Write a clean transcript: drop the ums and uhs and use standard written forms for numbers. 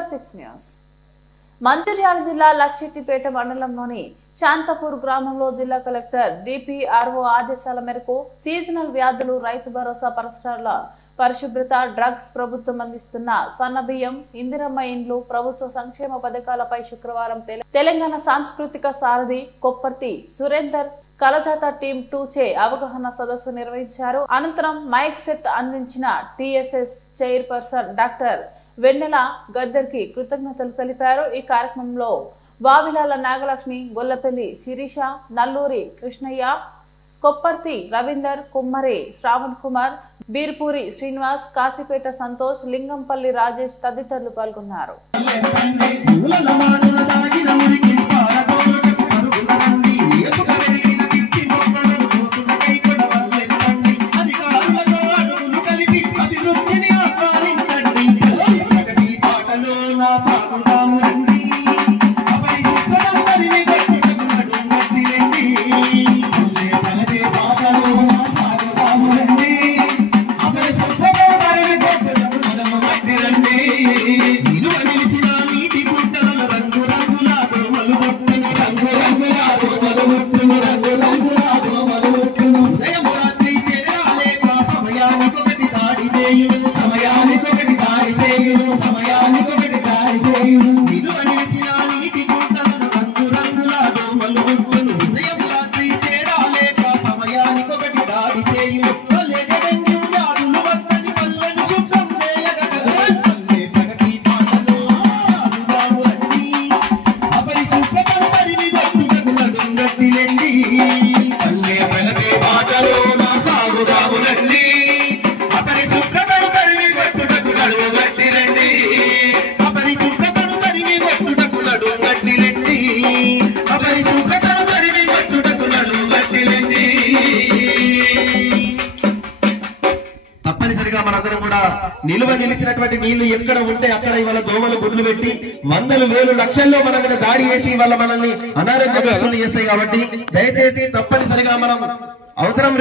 For 6 news. Mancherial జిల్లా లక్షిట్టిపేట మండలంలోని శాంతపూర్ గ్రామంలో జిల్లా కలెక్టర్ డిపిఆర్ఓ ఆదేశాల మేరకు సీజనల్ వ్యాధులు, రైతు భరోసా, పరిసరాల పరిశుభ్రత, డ్రగ్స్, ప్రభుత్వం అందిస్తున్న సన్నబియ్యం, ఇందిరమ్మ ఇండ్లు, ప్రభుత్వ సంక్షేమ పథకాలపై శుక్రవారం తెలంగాణ సాంస్కృతిక సారథి కొప్పర్తి సురేందర్ కలజాత టీం 2 చే అవగాహన సదస్సు నిర్వహించారు. అనంతరం మైక్ సెట్ అందించిన టిఎస్ఎస్ చైర్పర్సన్ డాక్టర్ వెన్నెల గద్దర్కి కృతజ్ఞతలు తెలిపారు. ఈ కార్యక్రమంలో వావిలాల నాగలక్ష్మి, గొల్లపల్లి శిరీష, నల్లూరి కృష్ణయ్య, కొప్పర్తి రవీందర్, కుమ్మరి శ్రావణ్ కుమార్, బీర్పూరి శ్రీనివాస్, కాశీపేట సంతోష్, లింగంపల్లి రాజేష్ తదితరులు పాల్గొన్నారు. తప్పనిసరిగా మనందరం కూడా నిలువ నిలిచినటువంటి నీళ్లు ఎక్కడ ఉంటే అక్కడ ఇవాళ దోమలు గుడ్లు పెట్టి వందలు వేలు లక్షల్లో మన మీద దాడి చేసి ఇవాళ మనల్ని అనారోగ్య చేస్తాయి. కాబట్టి దయచేసి తప్పనిసరిగా మనం అవసరం